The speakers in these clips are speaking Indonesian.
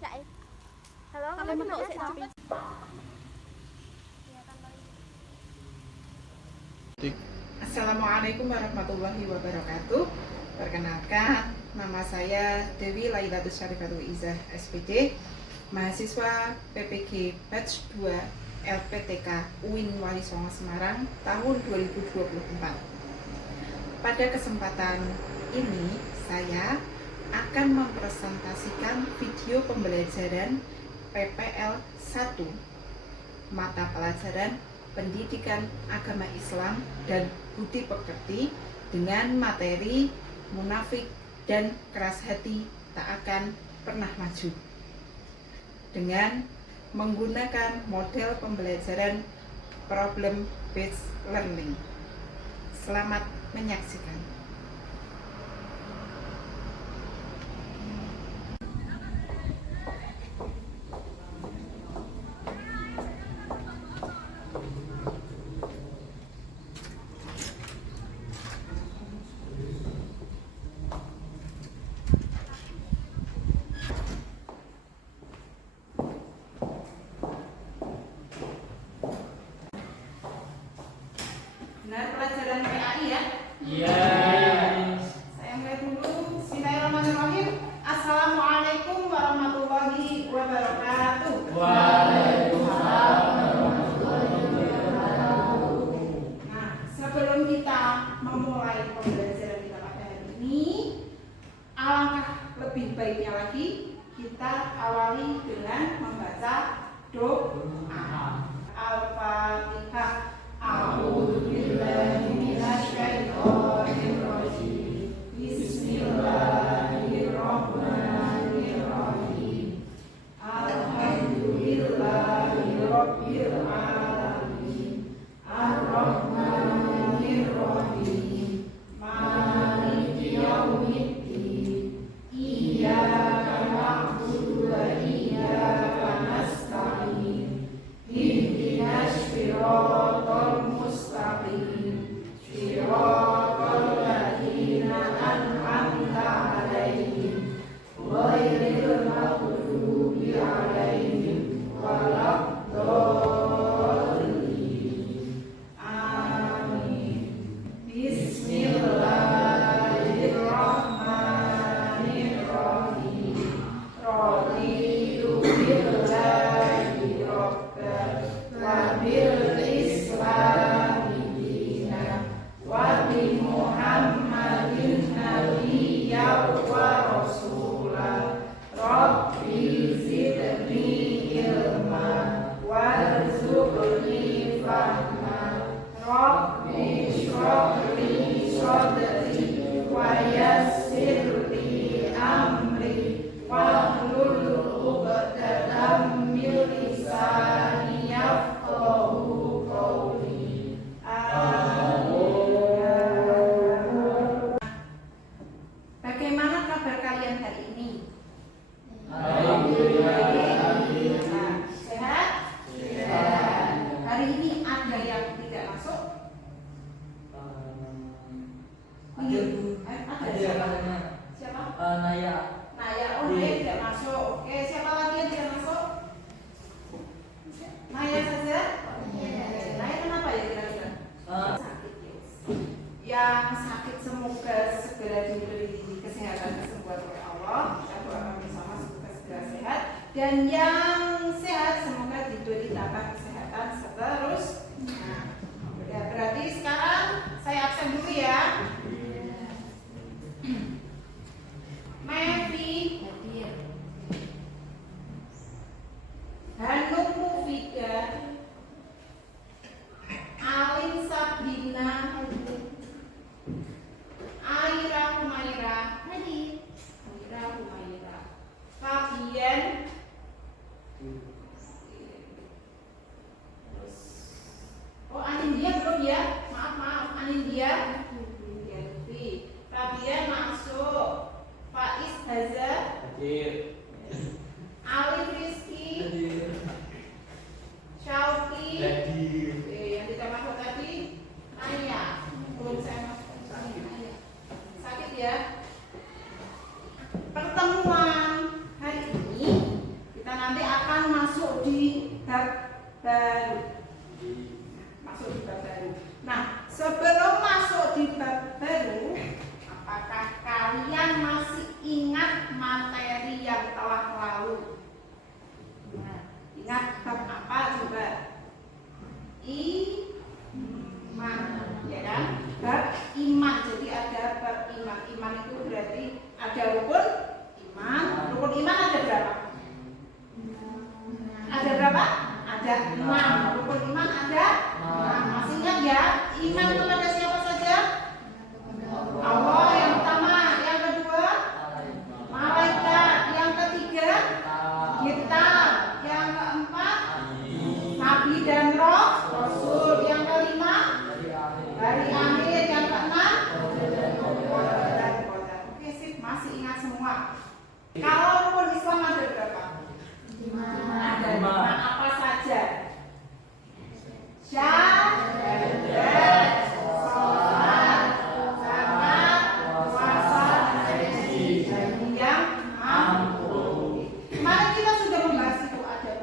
chạy. Halo, kamu mức độ sẽ tapi. Assalamualaikum warahmatullahi wabarakatuh. Perkenalkan, nama saya Dewi Lailatus Syarifatul Izzah SPD, mahasiswa PPG Batch 2 LPTK UIN Wali Songo Semarang tahun 2024. Pada kesempatan ini, saya akan mempresentasikan video pembelajaran PPL 1 mata pelajaran Pendidikan Agama Islam dan Budi Pekerti dengan materi munafik dan keras hati tak akan pernah maju, dengan menggunakan model pembelajaran problem based learning. Selamat menyaksikan. Benar pelajaran PAI ya? Iya. Saya mulai dulu. Bismillahirrahmanirrahim. Assalamualaikum warahmatullahi wabarakatuh. Waalaikumsalam warahmatullahi wabarakatuh. Nah, sebelum kita memulai pembelajaran kita pada hari ini, alangkah lebih baiknya lagi kita awali dengan membaca doa. Al-Fatihah. A'udzubillahi minasyaitonirrajim. Bismillahirrahmanirrahim. Alhamdulillahirabbil alamin. Ar-Rahmanirrahim. Maliki yaumiddin. Iyyaka na'budu wa iyyaka nasta'in. Ihdinas siratal mustaqim. Siratal ladzina an'amta 'alaihim ghairil maghdubi 'alaihim waladdallin. Amin. Bismillahirrahmanirrahim. Raditu billahi rabban wa bil islami dinan wa bi Muhammadin nabiyyan wa rasulan. Rabbi zidni ilma warzuqni fahma. Rabbi shrah li sadri wa yassir li amri wahlul 'uqdatam min lisani yafqahu qawli. Amin. Bagaimana kabar kalian hari ini? Alhamdulillah. Sehat? Sehat. Hari ini ada yang tidak masuk? Ada siapa? Siapa? Naya. Naya. Oh, Naya tidak masuk. Oke, siapa lagi yang tidak masuk? Naya saja? Naya kenapa ya kira-kira? Sakit ya. Yang sakit semoga segera diberi kesehatan kesembuhan oleh Allah. Kita doakan bersama semoga segera sehat. Dan yang sehat semoga diberi tambah kesehatan seterusnya. Ya, berarti sekarang saya absen dulu ya. Mevi Hanum Mufida, Alin Sabrina, Aira Humaira, Fabian, oh Anindya belum ya? Maaf Anindya. Fabian masuk. Faiz Haza, Hadir. Alif Rizky, Hadir. Syauki. Hadir. Yang tidak masuk tadi Naya. Belum saya masuk. Sakit ya. Pertemuan hari ini ya. Iman kepada siapa saja? Allah yang pertama. Yang kedua, malaikat. Yang ketiga, kitab. Yang keempat, nabi dan rasul. Yang kelima, hari akhir. Yang keenam, qadar. Oke, sip, masih ingat semua. Kalau rukun Islam ada berapa? Ada 5. Apa saja? Syahadat, sholat, zakat, puasa, haji yang mampu. Kemarin kita sudah membahas itu ada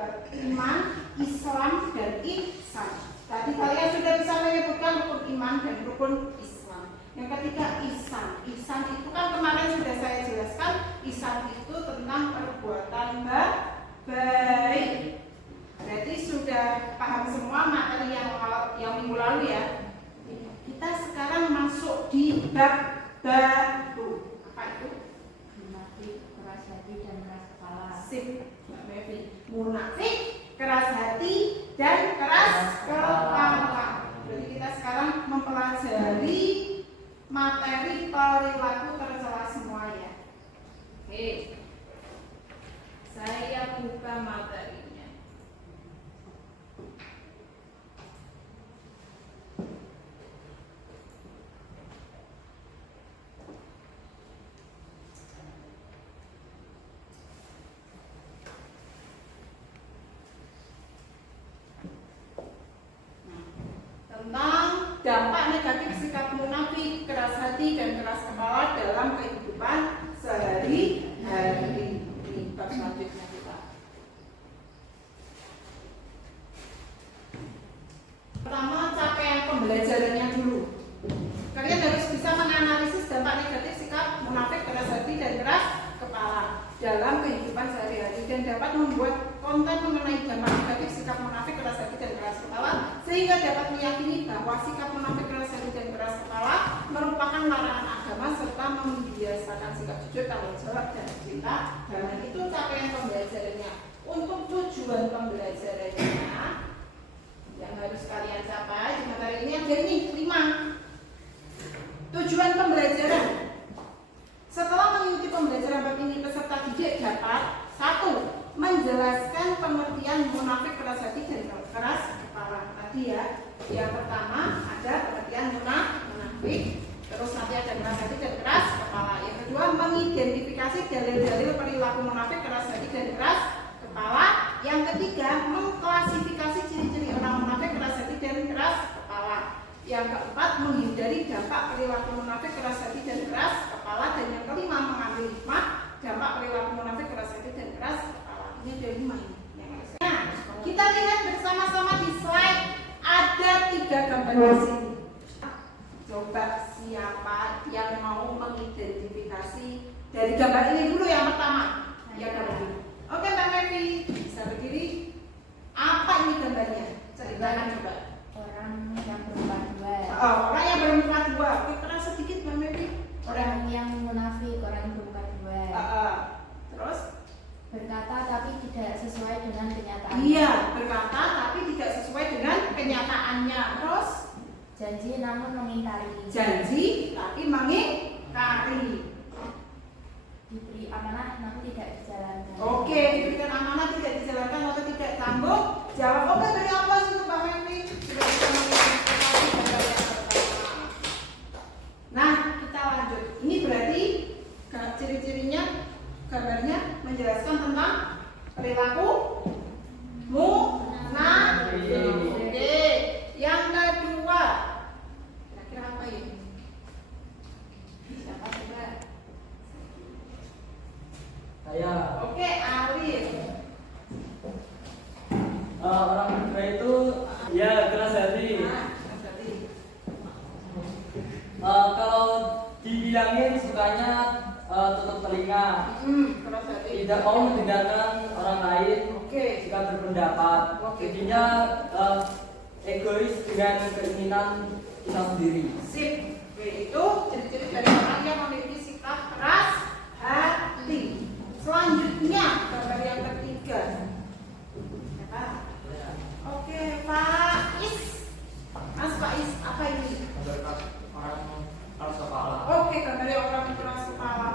iman, Islam, dan ihsan. Tadi kalian sudah bisa menyebutkan rukun iman dan rukun Islam. Yang ketiga ihsan. Ihsan itu kan kemarin sudah saya jelaskan. Ihsan itu tentang perbuatan baik. Berarti sudah paham semua materi yang minggu lalu ya. Kita sekarang masuk di bab baru. Apa itu? Munafik, keras hati dan keras kepala. Sip, Mbak Mevi. Munafik, keras hati dan keras kepala. Jadi kita sekarang mempelajari materi perilaku tercela semua ya. Oke. Saya buka materinya. Tentang dampak negatif sikap munafik, keras hati dan keras kepala dalam kehidupan sehari-hari. Ini bab selanjutnya kita. Pertama, capaian pembelajarannya dulu. Kalian harus bisa menganalisis dampak negatif sikap munafik, keras hati dan keras kepala dalam kehidupan sehari-hari dan dapat membuat konten mengenai dampak negatif sikap munafik, keras hati dan keras kepala sehingga dapat meyakini bahwa sikap munafik, keras hati dan keras kepala merupakan larangan agama serta membiasakan sikap jujur, tanggung jawab dan cinta. Dan itu capaian pembelajarannya. Untuk tujuan pembelajarannya yang harus kalian capai di materi ini ada ini 5. Tujuan pembelajaran. Setelah mengikuti pembelajaran bab ini, peserta didik dapat 1. Menjelaskan pengertian munafik, keras hati dan keras kepala. Tadi ya, yang pertama ada pengertian munafik, terus nanti ada keras hati dan keras kepala. Yang kedua, mengidentifikasi dalil-dalil perilaku munafik, keras hati dan keras kepala. Yang ketiga, mengklasifikasi ciri-ciri orang munafik, keras hati dan keras kepala. Yang keempat, menghindari dampak perilaku munafik, keras hati dan keras kepala. Dan yang kelima, mengambil hikmah dampak perilaku munafik, keras hati dan keras kepala. Ini ada 5 ini. Nah, kita lihat bersama-sama di slide ada 3 gambar di sini. Coba siapa yang mau mengidentifikasi dari gambar ini dulu yang pertama? Ya gambar ini. Oke Mbak Mevi, bisa berdiri. Apa ini gambarnya? Ceritakan coba. Orang yang berempat dua. Orang yang berempat dua. Oke, terang sedikit Mbak Mevi. Orang yang munafik, orang yang berempat dua. Terus? Berkata tapi tidak sesuai dengan kenyataan. Iya, berkata tapi tidak sesuai dengan kenyataannya. Terus? Janji namun mengingkari. Janji tapi mengingkari. Diberi amanah namun tidak dijalankan. Oke, diberikan amanah tidak dijalankan atau tidak tanggung jawab. Oke, beri aplaus untuk Mbak Mevi. Sudah bisa mengidentifikasi gambar yang pertama. Nah, kita lanjut. Ini berarti ciri-cirinya, gambarnya menjelaskan tentang perilaku munafik. Oke, yang kedua, kira-kira apa ya? Siapa coba? Saya. Oke, Arif. Orang kedua itu ya keras hati. Kalau dibilangin sukanya tutup telinga, Keras hati. tidak mau mendengarkan orang lain, Oke. jika berpendapat, Oke. jadinya egois dengan keinginan kita sendiri. Sip. Itu ciri-ciri dari orang yang memiliki sikap keras hati. Selanjutnya gambar yang ketiga. Ya, Pak? Oke, Pak Is. Mas Faiz, apa ini? Orang keras kepala. Oke, gambarnya orang keras kepala.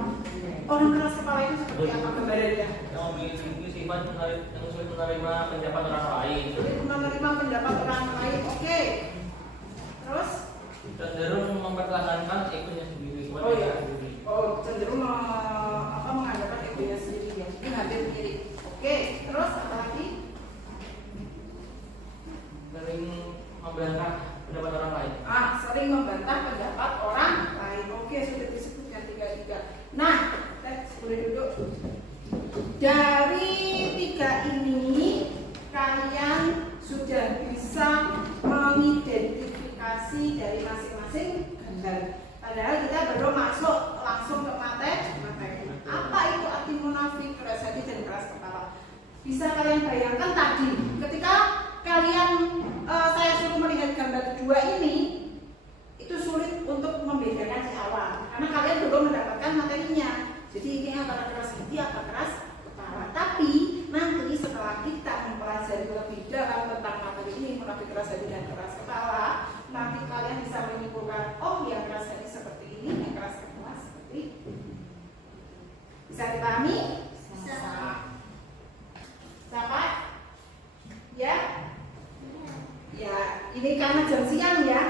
Orang keras kepala itu seperti apa gambarnya? Yang memiliki sifat yang sulit menerima pendapat orang lain. Sulit menerima pendapat orang lain. Oke. Terus? Cenderung mempertahankan egonya sendiri. Oh iya. Oh, cenderung mengandalkan egonya sendiri ya. Ini hampir mirip. Oke. Terus apa lagi? Sering membantah pendapat orang lain. Sering membantah pendapat orang lain. Oke, sudah disebutkan tiga. Nah, boleh duduk. Dari tiga ini kalian sudah bisa mengidentifikasi dari masing-masing gambar. Padahal kita baru masuk langsung ke materi. Apa itu arti munafik, keras hati dan keras kepala? Bisa kalian bayangkan tadi ketika kalian saya suruh melihat gambar kedua ini, itu sulit untuk membedakan di awal karena kalian belum mendapatkan materinya. Jadi ini antara keras hati atau keras kepala. Tapi nanti setelah kita mempelajari lebih dalam tentang materi ini, munafik, keras hati dan keras kepala, nanti kalian bisa menyimpulkan, oh yang keras hati seperti ini, yang keras kepala seperti ini. Bisa dipahami? Bisa. Dapat? Ya? Ya, ini karena jam siang ya.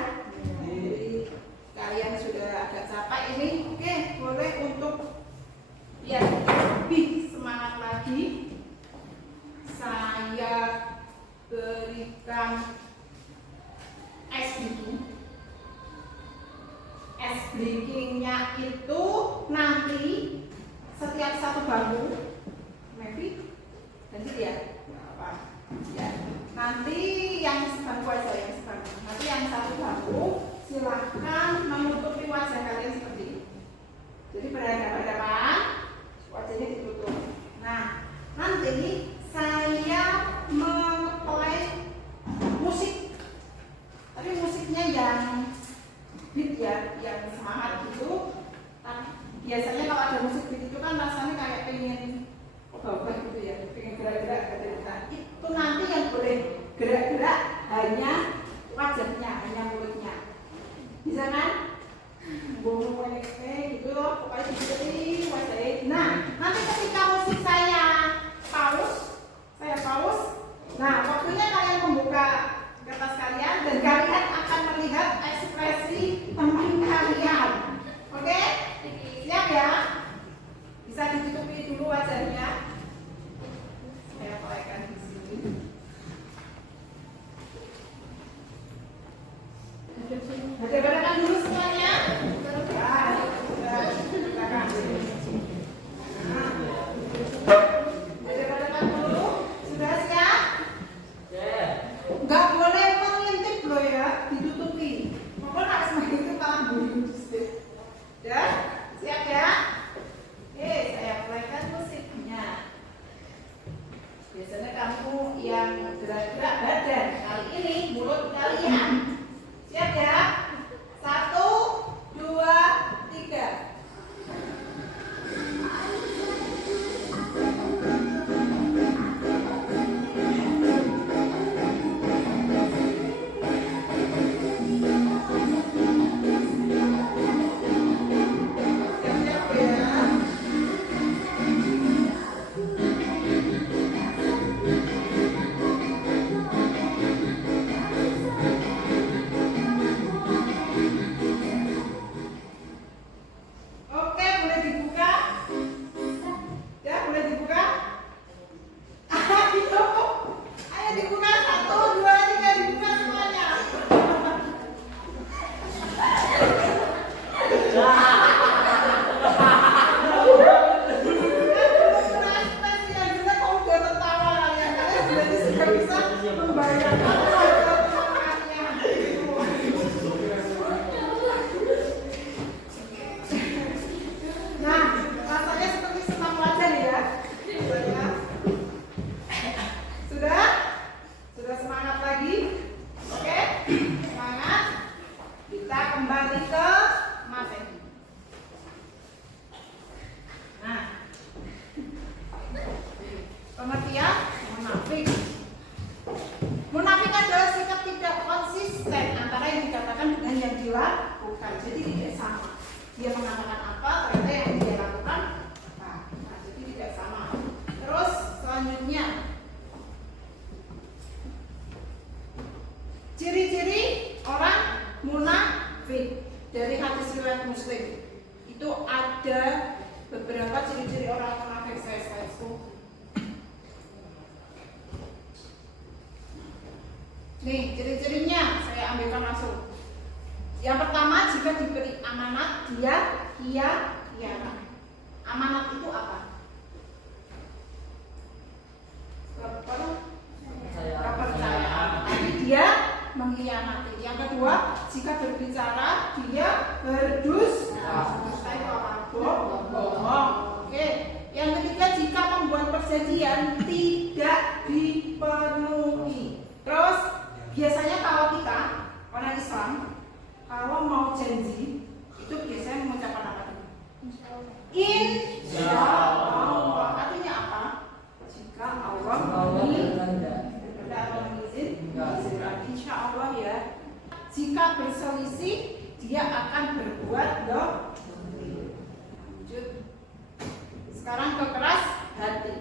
Jadi kalian sudah agak capek ini. Oke, boleh untuk ya lebih semangat lagi. Saya berikan ice breaking. Ice breakingnya itu nanti setiap satu bangku, maybe nanti ya, apa? Ya, nanti yang sebangku aja yang sebangku. Nanti yang satu bangku silahkan menutupi wajah kalian seperti ini. Jadi berhadapan-hadapan, wajahnya ditutup. Nah, nanti saya mengeplay musik. Tapi musiknya yang beat ya, yang semangat gitu. Biasanya kalau ada musik beat itu kan rasanya kayak pengen obah-obah gitu ya, pengen gerak-gerak gitu. Nah, itu nanti yang boleh gerak-gerak hanya wajahnya, hanya mulutnya. Bisa kan? Ngomong gitu loh, pokoknya seperti wajahnya. Nah, nanti ketika musik saya paus, nah waktunya kalian membuka kertas kalian dan kalian akan melihat ekspresi teman kalian. Oke? Siap ya? Bisa ditutupi dulu wajahnya. Saya aplikasikan di sini. Ada dulu semuanya. Ada dulu. Sudah siap? Enggak boleh mengintip loh ya, ditutupi. Pokoknya harus mengintip malah bunyi. Ya? Siap ya? Oke, saya aplikasikan musiknya. Biasanya kamu yang gerak-gerak badan, kali ini mulut kalian. Siap ya? 1, 2, 3. Oke, boleh dibuka? Ya, boleh dibuka? Ayo dibuka 1, 2, 3, dibuka semuanya. Nah, rasanya seperti senam wajan ya. Sudah? Sudah semangat lagi? Oke? Semangat. Kita kembali ke materi. Nah, pengertian munafik. Munafik adalah sikap tidak konsisten antara dilakukan. Jadi tidak sama. Dia mengatakan apa, ternyata yang dia lakukan apa. Nah, jadi tidak sama. Terus selanjutnya, ciri-ciri orang munafik dari hadis riwayat Muslim itu ada beberapa ciri-ciri orang munafik. Saya nih ciri-cirinya saya ambilkan langsung. Yang pertama, jika diberi amanat dia khianat. Amanat itu apa? Kepercayaan. Tapi dia mengkhianati. Yang kedua, jika berbicara dia berdusta. Dusta itu apa? Bohong. Oke. Yang ketiga, jika membuat perjanjian tidak dipenuhi. Terus biasanya kalau kita orang Islam kalau mau janji itu biasanya mengucapkan apa? Insya Allah. Artinya apa? Jika Allah mengizinkan, insya Allah ya. Jika berselisih dia akan berbuat dosa. Lanjut. Sekarang ke keras hati.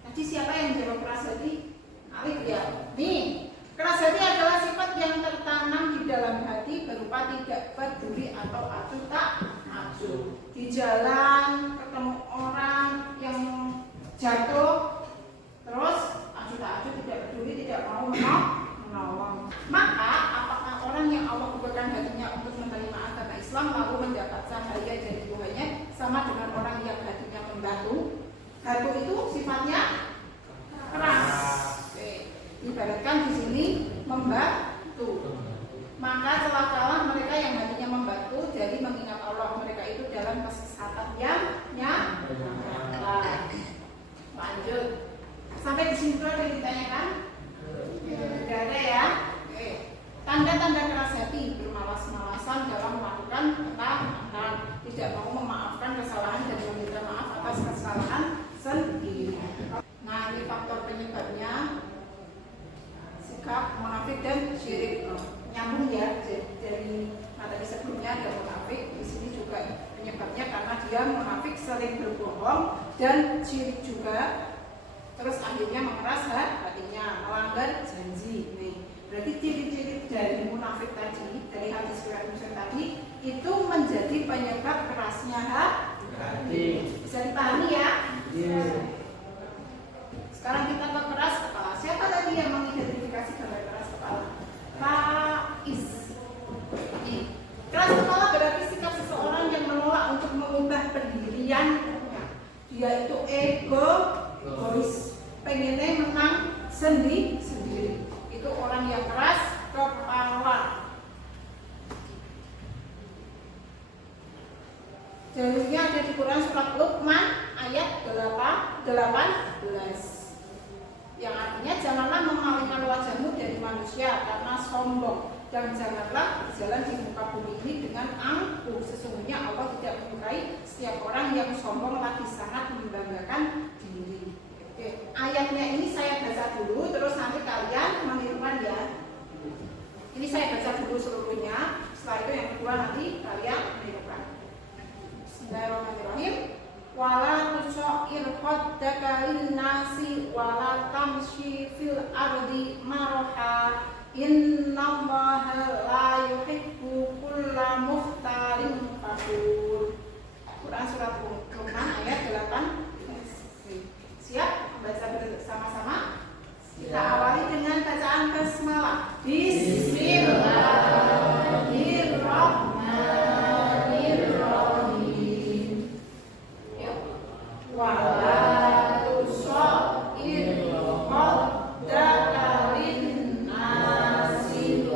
Tadi siapa yang jawab keras hati? Alif ya. Nih, keras hati adalah sifat yang tertanam di dalam hati berupa tidak peduli atau acuh tak acuh. Di jalan ketemu orang yang jatuh, terus acuh tak acuh, tidak peduli, tidak mau menolong. Maka apakah orang yang Allah bukakan hatinya untuk menerima agama Islam lalu mendapat cahaya dari Tuhannya sama dengan orang yang hatinya membatu? Batu itu sifatnya keras. Ibaratkan di sini membatu. Maka celakalah mereka yang hatinya membatu dari mengingat Allah. Mereka itu dalam kesesatan yang nyata. Lanjut. Sampai di sini ada yang ditanyakan? Tidak ada ya. Oke. Tanda-tanda keras hati, bermalas-malasan dalam melakukan kesalahan, tidak mau memaafkan kesalahan dan meminta maaf atas kesalahan sendiri. Nah, ini faktor penyebabnya sikap munafik dan syirik. Nyambung ya dari materi sebelumnya ada munafik, di sini juga penyebabnya karena dia munafik sering berbohong dan syirik juga. Terus akhirnya mengeras hatinya, melanggar janji. Nih, berarti ciri-ciri dari munafik tadi, dari hadis riwayat Muslim tadi itu menjadi penyebab kerasnya hati. Bisa dipahami ya? Sekarang kita ke keras kepala. Siapa tadi yang mengidentifikasi gambar keras kepala? Faiz. Keras kepala berarti sikap seseorang yang menolak untuk mengubah pendiriannya. Dia itu egois, pengennya menang sendiri. Itu orang yang keras kepala. Dalilnya ada di Quran surat Luqman ayat 18. Yang artinya janganlah memalingkan wajahmu dari manusia karena sombong, dan janganlah berjalan di muka bumi ini dengan angkuh. Sesungguhnya Allah tidak menyukai setiap orang yang sombong lagi sangat membanggakan diri. Oke, ayatnya ini saya baca dulu, terus nanti kalian menirukan ya. Ini saya baca dulu seluruhnya, setelah itu yang kedua nanti kalian menirukan. Bismillahirrahmanirrahim. Wala tusair khaddaka linnasi wala tamshi fil ardi maraha innallaha la yuhibbu kulla mukhtalin fakhur. Quran surat Luqman ayat 8. Siap membaca bersama-sama? Kita awali dengan bacaan basmalah. Bismillahirrahmanirrahim. Wala tusair khaddaka linnasi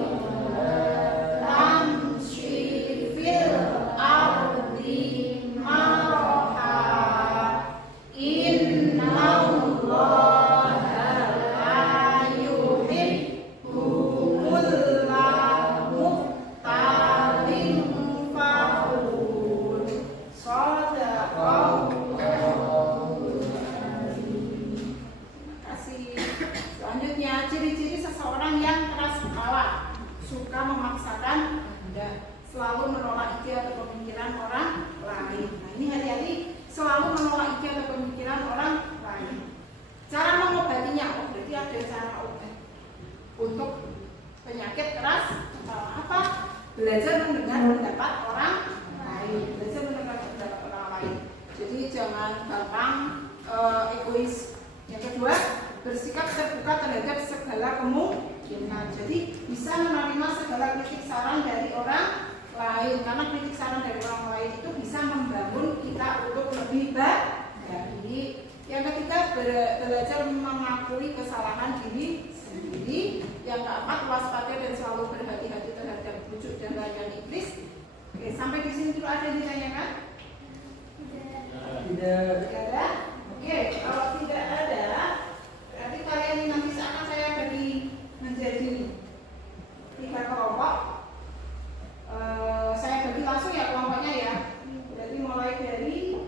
selalu menolak ide atau pemikiran orang lain. Nah, ini hati-hati, selalu menolak ide atau pemikiran orang lain. Cara mengobatinya, oh berarti ada cara obat untuk penyakit keras kepala. Apa? Belajar mendengar pendapat orang lain. Belajar mendengar pendapat orang lain. Jadi jangan gampang egois. Yang kedua, bersikap terbuka terhadap segala kemungkinan. Jadi bisa menerima segala kritik saran dari orang lain, karena kritik saran dari orang lain itu bisa membangun kita untuk lebih baik. Yang ketiga, belajar mengakui kesalahan diri sendiri. Yang keempat, waspada dan selalu berhati-hati terhadap bujuk dan layanan iblis. Oke, sampai di sini dulu ada yang ditanyakan? Tidak. Tidak ada? Oke, kalau tidak ada, berarti kalian ini nanti akan saya bagi menjadi 3 kelompok. Saya bagi langsung ya kelompoknya ya. Berarti mulai dari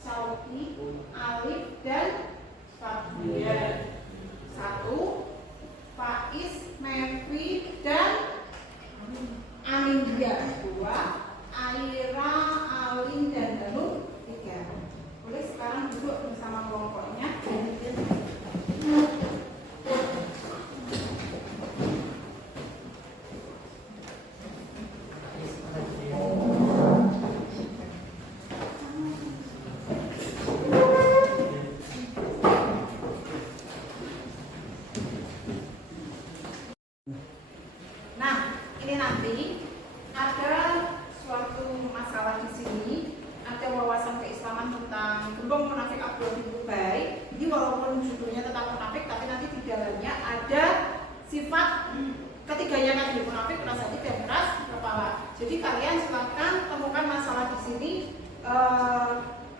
Sauki, Alif, dan Fabian. 1, Faiz, Mevi, dan Anindya. 2, Aira, Alin, dan Danu. 3. Boleh sekarang duduk bersama kelompoknya. Nah, ini nanti ada suatu masalah di sini, ada wawasan keislaman tentang gerbong munafik Abdullah bin Ubay. Jadi walaupun judulnya tentang munafik, tapi nanti di dalamnya ada sifat ketiganya tadi, munafik, keras hati, dan keras kepala. Jadi kalian silakan temukan masalah di sini.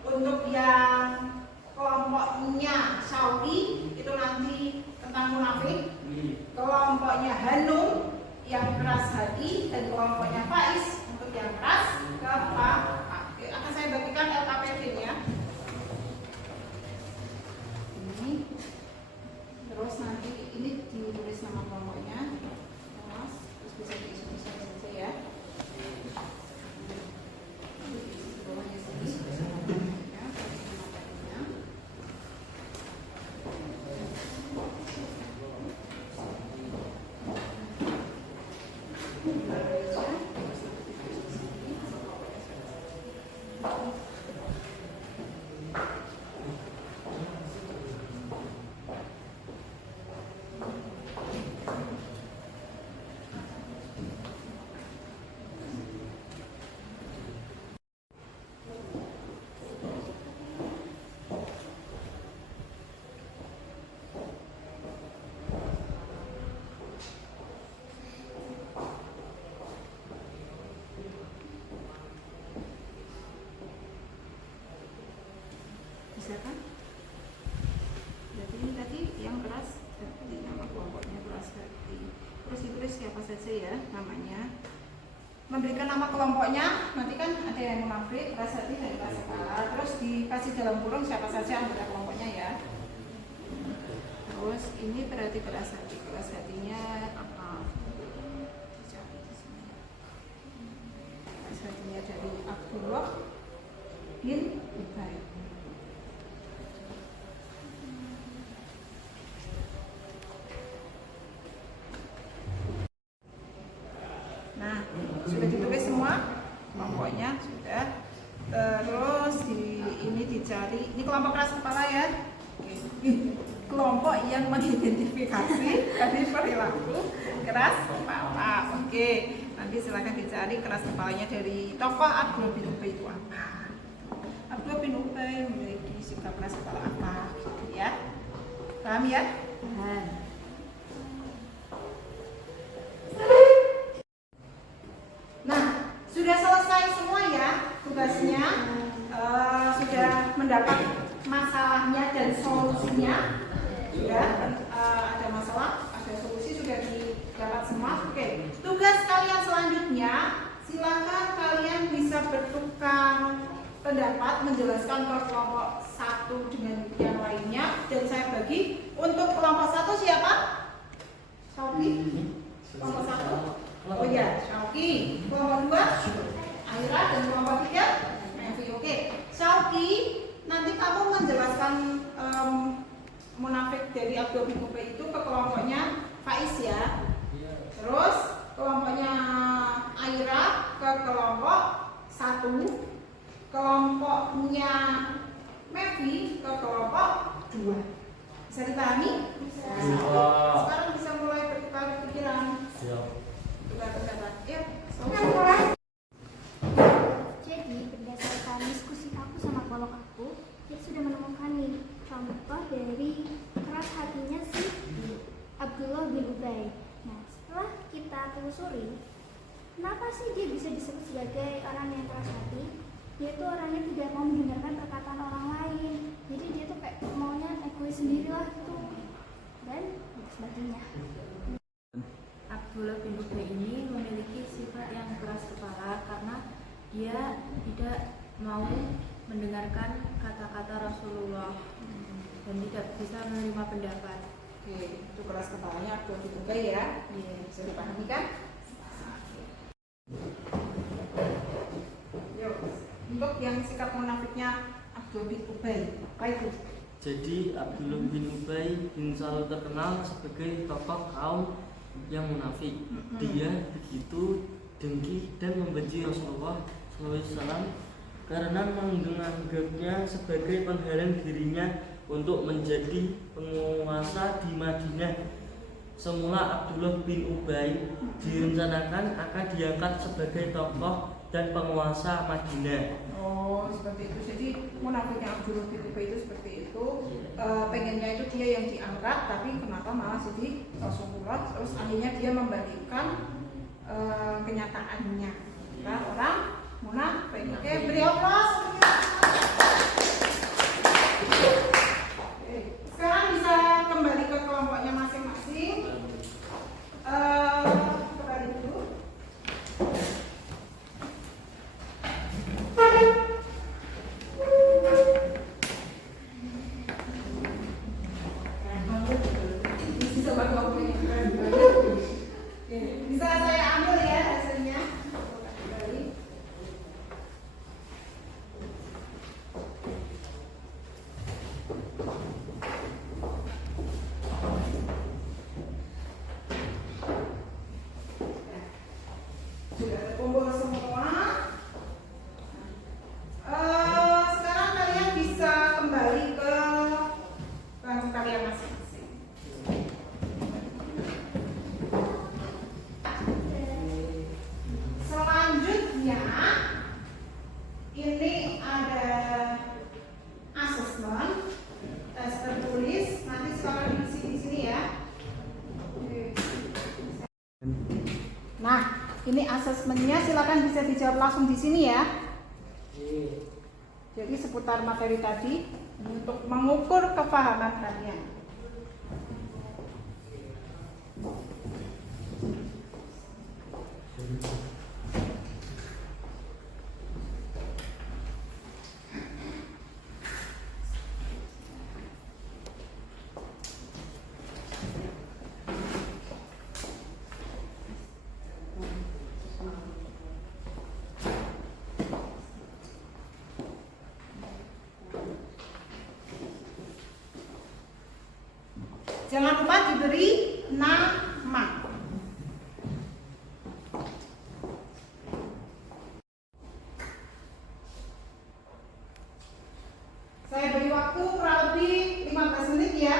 Untuk yang kelompoknya Saudi itu nanti tentang munafik, kelompoknya Hanum yang keras hati, dan kelompoknya Faiz untuk yang keras kepala. Akan saya bagikan LKPD-nya. Ini, terus nanti ini ditulis nama kelompoknya, terus bisa diisi saja ya. Kan? Jadi ini tadi yang keras hati, nama kelompoknya keras hati. Terus ditulis siapa saja ya namanya. Memberikan nama kelompoknya, nanti kan ada yang munafik, keras hati, dan keras kepala. Terus dikasih dalam kurung siapa saja anggota kelompoknya ya. Terus ini berarti keras hatinya apa? Keras hatinya dari Abdullah bin Ubay. Nah, sudah ditulis semua kelompoknya sudah. Terus ini dicari. Ini kelompok keras kepala ya. Kelompok yang mengidentifikasi dari perilaku keras kepala. Oke, nanti silakan dicari keras kepalanya dari tokoh Abdullah bin Ubay itu apa. Abdullah bin Ubay memiliki sikap keras kepala apa, gitu ya. Paham ya? Paham. Sudah selesai semua ya tugasnya, sudah mendapat masalahnya dan solusinya. Sudah ada masalah, ada solusi, sudah didapat semua. Oke, tugas kalian selanjutnya silakan kalian bisa bertukar pendapat, menjelaskan ke kelompok satu dengan yang lainnya, dan saya bagi untuk kelompok satu siapa? Sofi? Kelompok satu? Oh iya, Syauqi. Kelompok 2, Aira, dan kelompok 3, Mevi. Oke, Syauqi, nanti kamu menjelaskan munafik dari Abdul bin Ubay itu ke kelompoknya Faiz ya. Terus kelompoknya Aira ke kelompok 1, kelompoknya Mevi ke kelompok 2. Bisa dipahami? Bisa. Sekarang bisa mulai bertukar pikiran. Tukar pendapat. Yuk, Jadi berdasarkan diskusi aku sama kelompok aku, kita sudah menemukan nih contoh dari keras hatinya si Abdullah bin Ubay. Nah, setelah kita telusuri, kenapa sih dia bisa disebut sebagai orang yang keras hati? Dia tuh orangnya tidak mau mendengarkan perkataan orang lain. Jadi dia tuh kayak maunya egois sendiri lah tuh. Dan sebagainya. Abdullah bin Ubay ini memiliki sifat yang keras kepala karena dia tidak mau mendengarkan kata-kata Rasulullah dan tidak bisa menerima pendapat. Oke, itu keras kepalanya Abdul bin Ubay ya. Bisa dipahami kan? Yuk, untuk yang sikap munafiknya Abdul bin Ubay, apa itu? Jadi Abdullah bin Ubay bin Salul terkenal sebagai tokoh kaum yang munafik. Dia begitu dengki dan membenci Rasulullah SAW karena menganggapnya sebagai penghalang dirinya untuk menjadi penguasa di Madinah. Semula Abdullah bin Ubay direncanakan akan diangkat sebagai tokoh dan penguasa Madinah. Oh, seperti itu. Jadi munafiknya Abdullah bin Ubay itu seperti itu. Pengennya itu dia yang diangkat, tapi kenapa malah jadi Rasulullah? Terus akhirnya dia membalikkan kenyataannya. Kan orang munafik. Oke, beri aplaus. Sekarang bisa kembali ke kelompoknya masing-masing. Kembali dulu. Bisa saya ambil ya hasilnya. Kembali. Sudah terkumpul semua. Sekarang kalian bisa kembali ke kelas kalian masing-masing. Selanjutnya ini ada asesmen tes tertulis. Nanti silakan diisi di sini ya. Nah, ini asesmennya, silakan bisa dijawab langsung di sini ya. Jadi seputar materi tadi untuk mengukur kepahaman kalian. Jangan lupa diberi nama. Saya beri waktu kurang lebih 15 menit ya.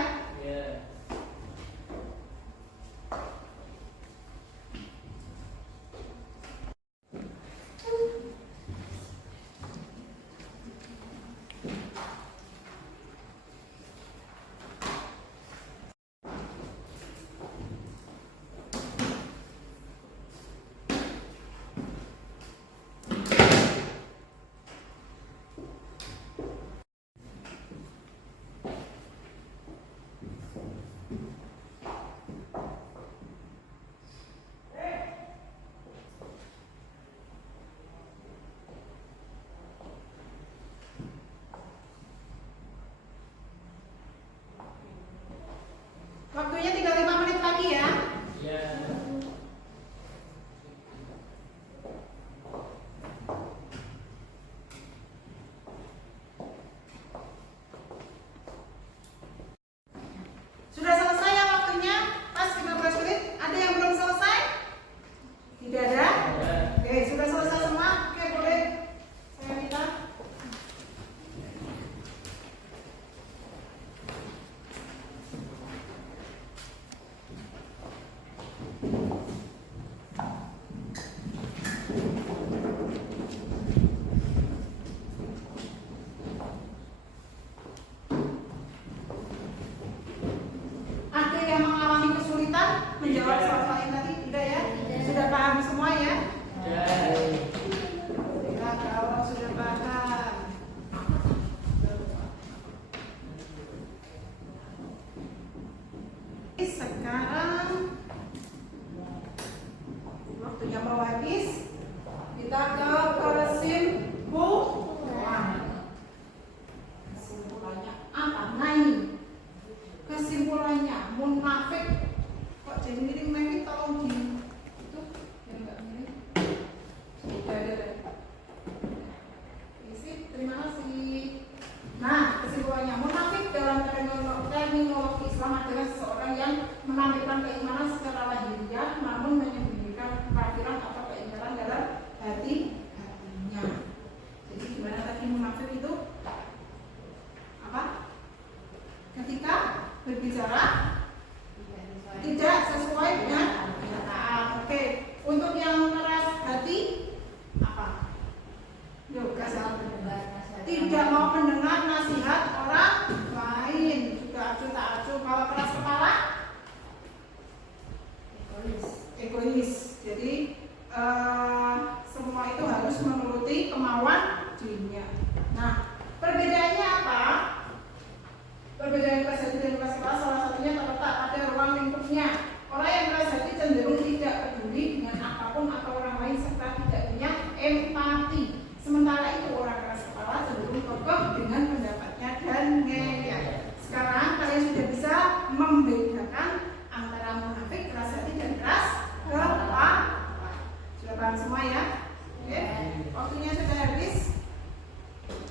Kita ke kesimpulan. Kesimpulannya apa? Nah ini kesimpulannya munafik. Kok jadi miring lagi? Tolong di itu yang enggak miring. Isi, terima kasih. Nah, kesimpulannya munafik dalam terminologi Islam adalah seseorang yang menampilkan keimanan secara lahiriah namun menyembunyikan kekafiran atau keingkaran dalam hatinya. Jadi gimana tadi munafik itu? Apa? Ketika berbicara tidak sesuai dengan kenyataan. Oke, untuk yang keras hati apa? Yuk, tidak mau mendengar nasihat orang lain, juga acuh tak acuh. Kalau keras kepala, egois. Jadi semua itu harus menuruti kemauan dirinya. Nah, perbedaannya apa? Perbedaan keras hati dan keras kepala salah satunya terletak pada ruang lingkupnya. Orang yang keras hati cenderung tidak peduli dengan apapun atau orang lain serta tidak punya empati. Sementara itu orang keras kepala cenderung kokoh dengan pendapatnya dan ngeyel. Sekarang kalian sudah bisa membedakan antara munafik, keras hati dan keras kepala. Sudah paham semua ya? Oke, waktunya sudah habis.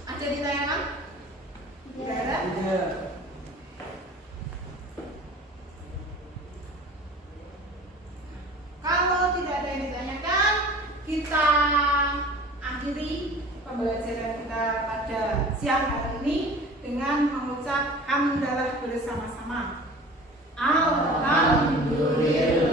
Ada ditanyakan? Tidak ada? Kalau tidak ada yang ditanyakan, kita akhiri pembelajaran kita pada siang hari ini dengan mengucap hamdalah bersama-sama. Alhamdulillah.